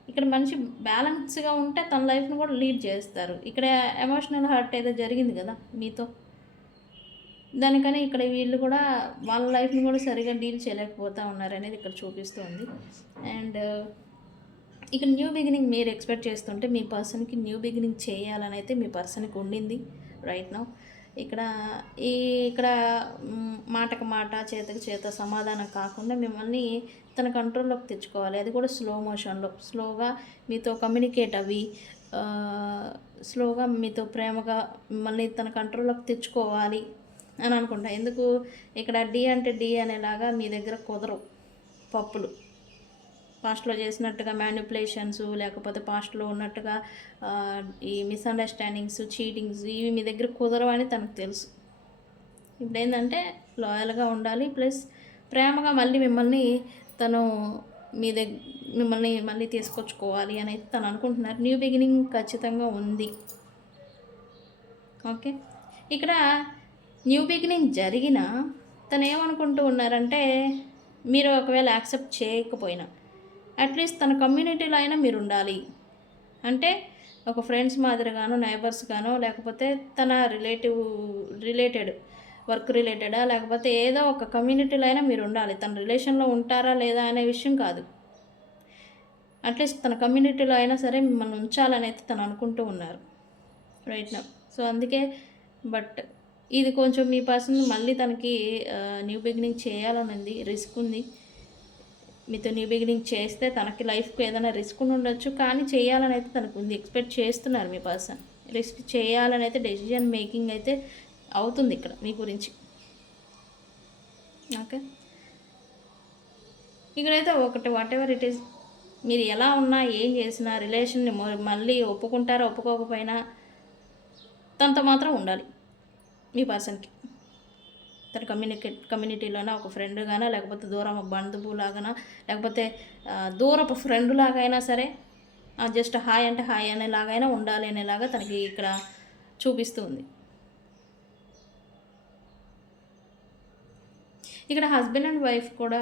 ఇక్కడ మంచి బ్యాలెన్స్గా ఉంటే తన లైఫ్ని కూడా లీడ్ చేస్తారు. ఇక్కడ ఎమోషనల్ హర్ట్ ఏదో జరిగింది కదా మీతో, దానికని ఇక్కడ వీళ్ళు కూడా వాళ్ళ లైఫ్ని కూడా సరిగా డీల్ చేయలేకపోతూ ఉన్నారు అనేది ఇక్కడ చూపిస్తుంది. అండ్ ఇక్కడ న్యూ బిగినింగ్ మీరు ఎక్స్పెక్ట్ చేస్తుంటే మీ పర్సన్కి న్యూ బిగినింగ్ చేయాలని అయితే మీ పర్సన్కి ఉండింది రైట్ నౌ. ఇక్కడ మాటకు మాట, చేతకు చేత సమాధానం కాకుండా మిమ్మల్ని తన కంట్రోల్లోకి తెచ్చుకోవాలి. అది కూడా స్లో మోషన్లో, స్లోగా మీతో కమ్యూనికేట్ అవి, స్లోగా మీతో ప్రేమగా మిమ్మల్ని తన కంట్రోల్లోకి తెచ్చుకోవాలి అని అనుకుంటా. ఎందుకు ఇక్కడ డి అంటే డి అనేలాగా మీ దగ్గర కుదరవు పప్పులు. పాస్ట్లో చేసినట్టుగా మ్యానిపులేషన్స్, లేకపోతే పాస్ట్లో ఉన్నట్టుగా ఈ మిస్అండర్స్టాండింగ్స్, చీటింగ్స్ ఇవి మీ దగ్గర కుదరవని తనకు తెలుసు. ఇప్పుడు ఏంటంటే లాయల్గా ఉండాలి, ప్లస్ ప్రేమగా మళ్ళీ మిమ్మల్ని తను మిమ్మల్ని మళ్ళీ తీసుకొచ్చుకోవాలి అని అయితే తను అనుకుంటున్నారు. న్యూ బిగినింగ్ ఖచ్చితంగా ఉంది. ఓకే, ఇక్కడ న్యూ బిగినింగ్ జరిగిన తను ఏమనుకుంటూ ఉన్నారంటే మీరు ఒకవేళ యాక్సెప్ట్ చేయకపోయినా అట్లీస్ట్ తన కమ్యూనిటీలో అయినా మీరు ఉండాలి. అంటే ఒక ఫ్రెండ్స్ మాదిరిగానో, నైబర్స్ గానో, లేకపోతే తన రిలేటెడ్ వర్క్ రిలేటెడా, లేకపోతే ఏదో ఒక కమ్యూనిటీలో అయినా మీరు ఉండాలి. తన రిలేషన్లో ఉంటారా లేదా అనే విషయం కాదు, అట్లీస్ట్ తన కమ్యూనిటీలో అయినా సరే మిమ్మల్ని ఉంచాలని అయితే తను అనుకుంటూ ఉన్నారు రైట్ నౌ. సో అందుకే బట్ ఇది కొంచెం మీ పర్సన్ మళ్ళీ తనకి న్యూ బిగినింగ్ చేయాలని ఉంది, రిస్క్ ఉంది. మీతో న్యూ బిగినింగ్ చేస్తే తనకి లైఫ్కి ఏదైనా రిస్క్ ఉండొచ్చు, కానీ చేయాలని అయితే తనకు ఉంది. ఎక్స్పెక్ట్ చేస్తున్నారు మీ పర్సన్, రిస్క్ చేయాలని అయితే డెసిజన్ మేకింగ్ అయితే అవుతుంది ఇక్కడ మీ గురించి. ఓకే, ఇక్కడైతే ఒకటి వాట్ ఎవర్ ఇట్ ఈస్, మీరు ఎలా ఉన్నా ఏం చేసినా రిలేషన్ని మళ్ళీ ఒప్పుకుంటారో ఒప్పుకోకపోయినా తనతో మాత్రం ఉండాలి మీ పర్సన్కి. తన కమ్యూనిటీలోనే ఒక ఫ్రెండ్గానా, లేకపోతే దూరం బంధువులాగానా, లేకపోతే దూరపు ఫ్రెండ్ లాగైనా సరే జస్ట్ హాయ్ అంటే హాయ్ అనేలాగైనా ఉండాలి అనేలాగా తనకి ఇక్కడ చూపిస్తూ ఉంది. ఇక్కడ హస్బెండ్ అండ్ వైఫ్ కూడా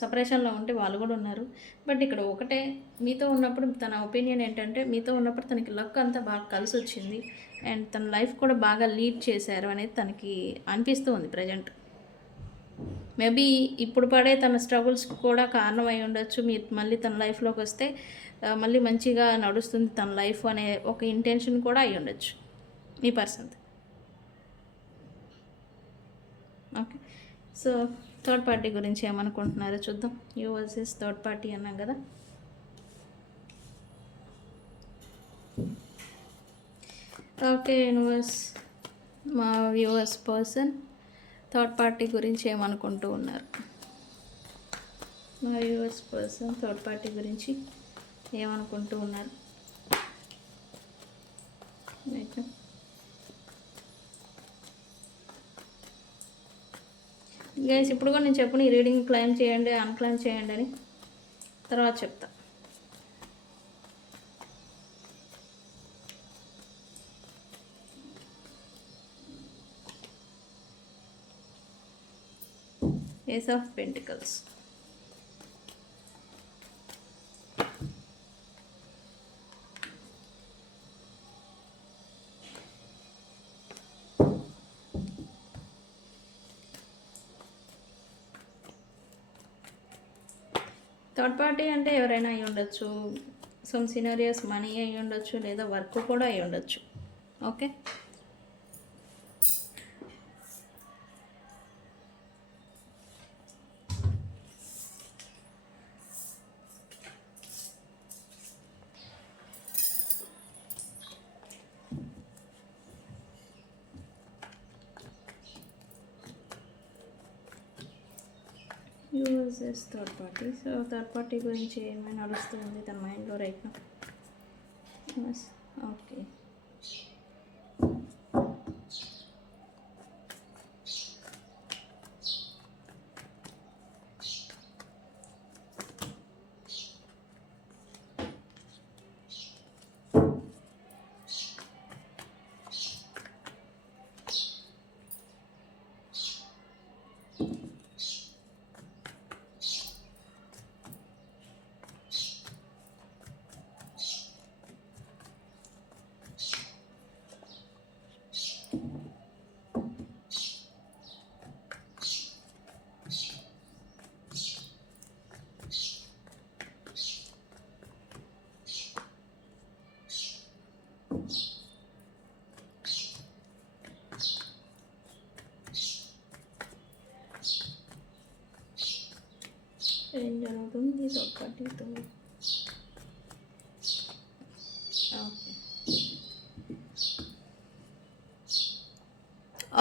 సపరేషన్లో ఉంటే వాళ్ళు కూడా ఉన్నారు. బట్ ఇక్కడ ఒకటే, మీతో ఉన్నప్పుడు తన ఒపీనియన్ ఏంటంటే, మీతో ఉన్నప్పుడు తనకి లక్ అంతా బాగా కలిసి వచ్చింది అండ్ తన లైఫ్ కూడా బాగా లీడ్ చేశారు అనేది తనకి అనిపిస్తూ ఉంది ప్రజెంట్. మేబీ ఇప్పుడు పడే తన స్ట్రగుల్స్ కూడా కారణం అయి ఉండొచ్చు. మీరు మళ్ళీ తన లైఫ్లోకి వస్తే మళ్ళీ మంచిగా నడుస్తుంది తన లైఫ్ అనే ఒక ఇంటెన్షన్ కూడా అయి ఉండొచ్చు మీ person. Okay, so third party గురించి ఏమనుకుంటున్నారో చూద్దాం. యూ వర్సెస్ థర్డ్ పార్టీ అన్నాం కదా. ఓకే యూనివర్స్, మా వ్యూవర్స్ పర్సన్ థర్డ్ పార్టీ గురించి ఏమనుకుంటూ ఉన్నారు? మా వ్యూవర్స్ పర్సన్ థర్డ్ పార్టీ గురించి ఏమనుకుంటూ ఉన్నారు? గైస్ ఇప్పుడు కూడా నేను చెప్పను ఈ రీడింగ్ క్లైమ్ చేయండి, అన్క్లైమ్ చేయండి అని, తర్వాత చెప్తా. Ace of pentacles, third party అంటే ఎవరైనా అయి ఉండొచ్చు, సమ్ సినారియోస్ మనీ అయి ఉండొచ్చు, లేదా వర్క్ కూడా అయి ఉండొచ్చు. Okay, uses third party. So third party గురించి ఏమైనా నడుస్తుంది తన మైండ్లో రైట్ నా? ఓకే, ఏం జరుగుతుంది థర్డ్ పార్టీతో? ఓకే,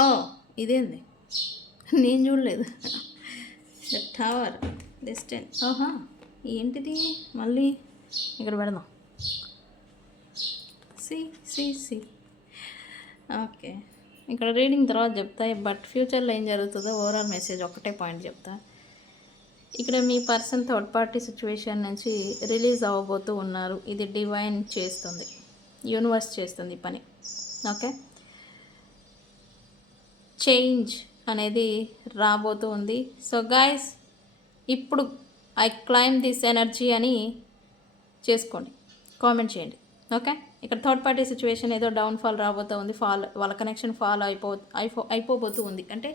ఓ ఇదేంది నేను చూడలేదు. ద టవర్ డిస్టెన్స్, ఓహా ఏంటిది మళ్ళీ ఇక్కడ పెడదాం. సి ఓకే, ఇక్కడ రీడింగ్ తర్వాత చెప్తాయి, బట్ ఫ్యూచర్లో ఏం జరుగుతుందో ఓవరాల్ మెసేజ్ ఒకటే పాయింట్ చెప్తా. ఇక్కడ మీ పర్సన్ థర్డ్ పార్టీ సిచ్యువేషన్ నుంచి రిలీజ్ అవ్వబోతూ ఉన్నారు. ఇది డివైన్ చేస్తుంది, యూనివర్స్ చేస్తుంది పని. ఓకే, చేంజ్ అనేది రాబోతూ ఉంది. సో గైస్ ఇప్పుడు ఐ క్లైమ్ దిస్ ఎనర్జీ అని చేసుకోండి, కామెంట్ చేయండి. ఓకే, ఇక్కడ థర్డ్ పార్టీ సిచ్యువేషన్ ఏదో డౌన్ఫాల్ రాబోతూ ఉంది, వాళ్ళ కనెక్షన్ ఫాల్ అయిపోబోతూ ఉంది, అంటే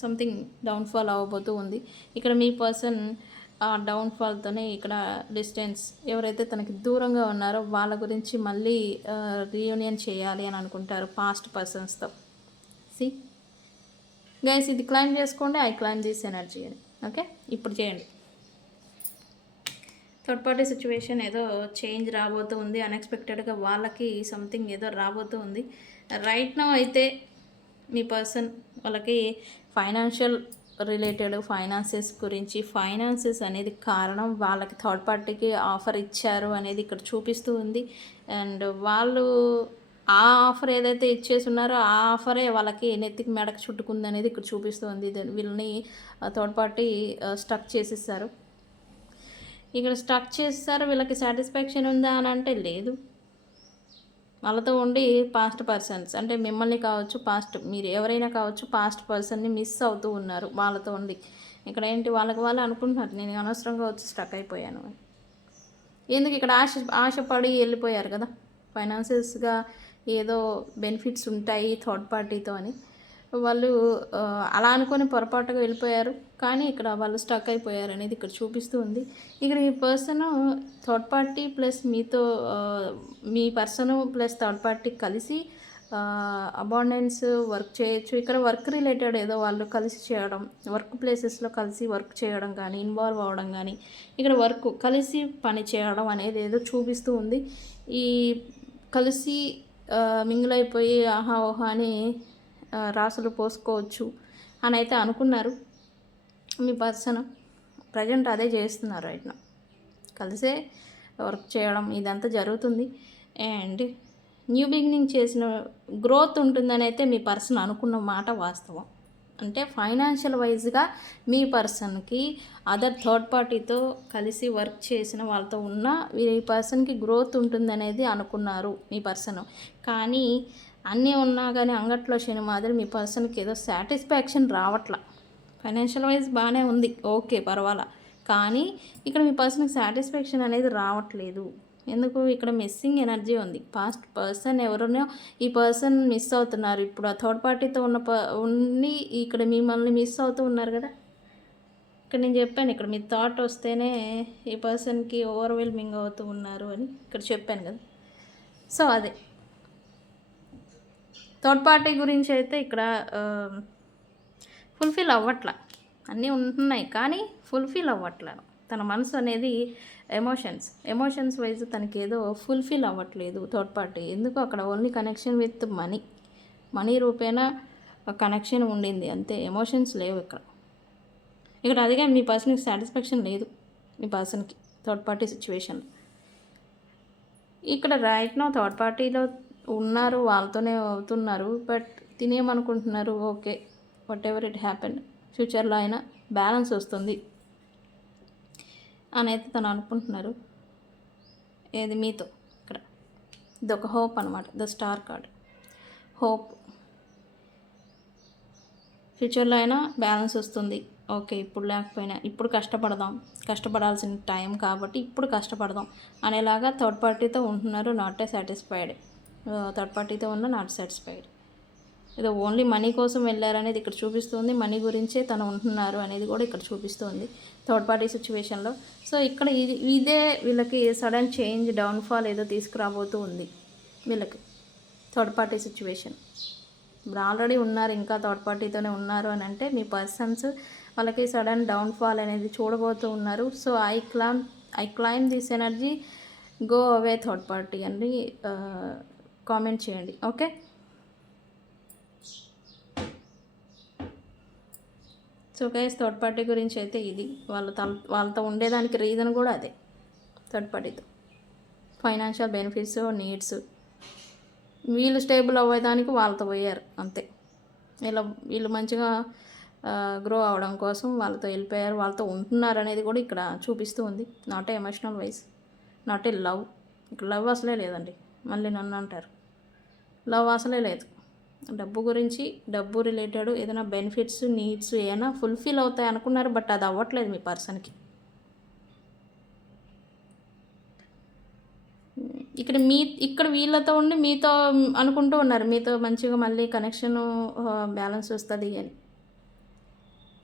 సంథింగ్ డౌన్ఫాల్ అవ్వబోతూ ఉంది. ఇక్కడ మీ పర్సన్ ఆ డౌన్ఫాల్తోనే ఇక్కడ డిస్టెన్స్, ఎవరైతే తనకి దూరంగా ఉన్నారో వాళ్ళ గురించి మళ్ళీ రీయూనియన్ చేయాలి అని అనుకుంటారు పాస్ట్ పర్సన్స్తో. సి గైస్, ఇది క్లైమ్ చేసుకోండి, ఐ క్లైమ్ దిస్ ఎనర్జీ అని. ఓకే, ఇప్పుడు చేయండి. థర్డ్ పార్టీ సిచ్యువేషన్ ఏదో చేంజ్ రాబోతూ ఉంది, అన్ఎక్స్పెక్టెడ్గా వాళ్ళకి సంథింగ్ ఏదో రాబోతూ ఉంది. రైట్ నౌ అయితే మీ పర్సన్ వాళ్ళకి ఫైనాన్షియల్ రిలేటెడ్ ఫైనాన్సెస్ గురించి, ఫైనాన్సెస్ అనేది కారణం, వాళ్ళకి థర్డ్ పార్టీకి ఆఫర్ ఇచ్చారు అనేది ఇక్కడ చూపిస్తూ ఉంది. అండ్ వాళ్ళు ఆ ఆఫర్ ఏదైతే ఇచ్చేసి ఉన్నారో ఆ ఆఫరే వాళ్ళకి నెత్తికి మెడకు చుట్టుకుంది అనేది ఇక్కడ చూపిస్తుంది. వీళ్ళని థర్డ్ పార్టీ స్టక్ చేసేసారు. ఇక్కడ స్టక్ చేస్తారు. వీళ్ళకి సాటిస్ఫాక్షన్ ఉందా అని అంటే లేదు. వాళ్ళతో ఉండి పాస్ట్ పర్సన్స్ అంటే మిమ్మల్ని కావచ్చు, మీరు ఎవరైనా కావచ్చు, పాస్ట్ పర్సన్ని మిస్ అవుతూ ఉన్నారు వాళ్ళతో ఉండి. ఇక్కడ ఏంటి వాళ్ళకి వాళ్ళు అనుకుంటున్నారు నేను అనవసరంగా వచ్చి స్టక్ అయిపోయాను అని. ఎందుకు ఇక్కడ ఆశపడి వెళ్ళిపోయారు కదా, ఫైనాన్షియల్స్గా ఏదో బెనిఫిట్స్ ఉంటాయి థర్డ్ పార్టీతో అని వాళ్ళు అలా అనుకొని పొరపాటుగా వెళ్ళిపోయారు. కానీ ఇక్కడ వాళ్ళు స్టక్ అయిపోయారు అనేది ఇక్కడ చూపిస్తూ ఉంది. ఇక్కడ ఈ పర్సన్ థర్డ్ పార్టీ ప్లస్ మీతో మీ పర్సన్ ప్లస్ థర్డ్ పార్టీ కలిసి అబాండెన్స్ వర్క్ చేయొచ్చు. ఇక్కడ వర్క్ రిలేటెడ్ ఏదో వాళ్ళు కలిసి చేయడం, వర్క్ ప్లేసెస్లో కలిసి వర్క్ చేయడం కానీ, ఇన్వాల్వ్ అవ్వడం కానీ, ఇక్కడ వర్క్ కలిసి పని చేయడం అనేది ఏదో చూపిస్తూ ఉంది. ఈ కలిసి మింగిల్ అయిపోయి ఆహా ఓహా అని రాసులు పోసుకోవచ్చు అని అయితే అనుకున్నారు. మీ పర్సన్ ప్రజెంట్ అదే చేస్తున్నారు రైట్ నా, కలిసే వర్క్ చేయడం ఇదంతా జరుగుతుంది. అండ్ న్యూ బిగినింగ్ చేసిన గ్రోత్ ఉంటుందని అయితే మీ పర్సన్ అనుకున్న మాట వాస్తవం. అంటే ఫైనాన్షియల్ వైజ్గా మీ పర్సన్కి అదర్ థర్డ్ పార్టీతో కలిసి వర్క్ చేసిన వాళ్ళతో ఉన్న ఈ పర్సన్కి గ్రోత్ ఉంటుందనేది అనుకున్నారు మీ పర్సన్. కానీ అన్నీ ఉన్నా కానీ అంగట్లో శని మాదిరి మీ పర్సన్కి ఏదో సాటిస్ఫాక్షన్ రావట్లా. ఫైనాన్షియల్ వైజ్ బాగానే ఉంది, ఓకే పర్వాలా, కానీ ఇక్కడ మీ పర్సన్కి సాటిస్ఫాక్షన్ అనేది రావట్లేదు. ఎందుకు ఇక్కడ మిస్సింగ్ ఎనర్జీ ఉంది. పాస్ట్ పర్సన్ ఎవరినో ఈ పర్సన్ మిస్ అవుతున్నారు. ఇప్పుడు ఆ థర్డ్ పార్టీతో ఉండి ఇక్కడ మిమ్మల్ని మిస్ అవుతూ ఉన్నారు కదా. ఇక్కడ నేను చెప్పాను, ఇక్కడ మీ థాట్ వస్తేనే ఈ పర్సన్కి ఓవర్వెల్మింగ్ అవుతూ ఉన్నారు అని ఇక్కడ చెప్పాను కదా. సో అదే థర్డ్ పార్టీ గురించి అయితే ఇక్కడ ఫుల్ఫిల్ అవ్వట్లా. అన్నీ ఉంటున్నాయి కానీ ఫుల్ఫిల్ అవ్వట్లా. తన మనసు అనేది ఎమోషన్స్ వైజ్ తనకి ఏదో ఫుల్ఫిల్ అవ్వట్లేదు థర్డ్ పార్టీ. ఎందుకు అక్కడ ఓన్లీ కనెక్షన్ విత్ మనీ రూపేణ కనెక్షన్ ఉండింది అంతే, ఎమోషన్స్ లేవు ఇక్కడ అదిగా మీ పర్సన్కి సాటిస్ఫాక్షన్ లేదు. మీ పర్సన్కి థర్డ్ పార్టీ సిచ్యువేషన్ ఇక్కడ రైట్ నో థర్డ్ పార్టీలో ఉన్నారు, వాళ్ళతోనే అవుతున్నారు. బట్ తినేమనుకుంటున్నారు, okay whatever it happened, ఫ్యూచర్లో అయినా బ్యాలెన్స్ వస్తుంది అని అయితే తను అనుకుంటున్నారు. ఏది మీతో ఇక్కడ ఇది ఒక హోప్ అనమాట, ద స్టార్ కార్డ్, హోప్. ఫ్యూచర్లో అయినా బ్యాలెన్స్ వస్తుంది, ఓకే ఇప్పుడు లేకపోయినా ఇప్పుడు కష్టపడాల్సిన టైం కాబట్టి ఇప్పుడు కష్టపడదాం అనేలాగా థర్డ్ పార్టీతో ఉంటున్నారు. థర్డ్ పార్టీతో ఉన్న నాట్ సాటిస్ఫైడ్. ఏదో ఓన్లీ మనీ కోసం వెళ్ళారనేది ఇక్కడ చూపిస్తుంది. మనీ గురించే తను ఉంటున్నారు అనేది కూడా ఇక్కడ చూపిస్తుంది థర్డ్ పార్టీ సిచ్యువేషన్లో. సో ఇక్కడ ఇదే వీళ్ళకి సడన్ చేంజ్, డౌన్ఫాల్ ఏదో తీసుకురాబోతూ ఉంది వీళ్ళకి థర్డ్ పార్టీ సిచ్యువేషన్. ఇప్పుడు ఆల్రెడీ ఉన్నారు, ఇంకా థర్డ్ పార్టీతోనే ఉన్నారు అని అంటే మీ పర్సన్స్ వాళ్ళకి సడన్ డౌన్ఫాల్ అనేది చూడబోతూ ఉన్నారు. So I claim this energy, go away third party అని కామెంట్ చేయండి. Okay, so guys third party గురించి అయితే ఇది. వాళ్ళతో ఉండేదానికి రీజన్ కూడా అదే, థర్డ్ పార్టీతో ఫైనాన్షియల్ బెనిఫిట్స్, నీడ్స్, వీళ్ళు స్టేబుల్ అవ్వేదానికి వాళ్ళతో పోయారు అంతే. వీళ్ళు మంచిగా గ్రో అవడం కోసం వాళ్ళతో వెళ్ళిపోయారు, వాళ్ళతో ఉంటున్నారు అనేది కూడా ఇక్కడ చూపిస్తూ ఉంది. Not a emotional wise, not a love. ఇక్కడ లవ్ అసలే లేదండి. మళ్ళీ నన్ను అంటారు లవ్ అసలే లేదు. డబ్బు గురించి, డబ్బు రిలేటెడ్ ఏదైనా బెనిఫిట్స్, నీడ్స్ ఏమైనా ఫుల్ఫిల్ అవుతాయి అనుకున్నారు, బట్ అది అవ్వట్లేదు మీ పర్సన్కి. ఇక్కడ వీళ్ళతో ఉండి మీతో అనుకుంటూ ఉన్నారు, మీతో మంచిగా మళ్ళీ కనెక్షన్ బ్యాలెన్స్ వస్తుంది అని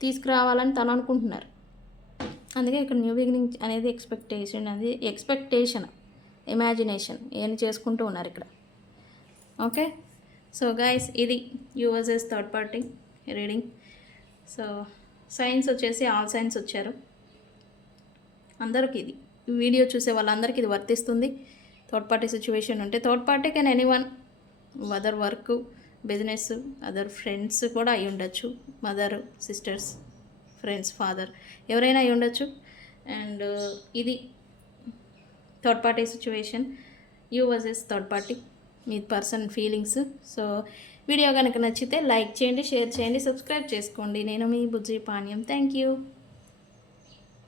తీసుకురావాలని తను అనుకుంటున్నారు. అందుకే ఇక్కడ న్యూ బిగినింగ్ అనేది ఎక్స్పెక్టేషన్, ఇమాజినేషన్ ఏం చేసుకుంటూ ఉన్నారు ఇక్కడ. ఓకే, సో గైస్ ఇది you versus third party reading. So signs వచ్చేసి ఆల్ సైన్స్ వచ్చారు అందరికీ. ఇది వీడియో చూసే వాళ్ళందరికీ ఇది వర్తిస్తుంది. థర్డ్ పార్టీ సిచ్యువేషన్ ఉంటే third party can anyone, other work, business, other friends కూడా అయి ఉండొచ్చు, మదర్, సిస్టర్స్, ఫ్రెండ్స్, ఫాదర్, ఎవరైనా అయి ఉండొచ్చు. అండ్ ఇది third party situation, you versus third party. Me person feelings. So video కనుక నచ్చితే లైక్ చేయండి, షేర్ చేయండి, సబ్స్క్రైబ్ చేసుకోండి. నేను మీ బుజ్జి పానీయం. Thank you.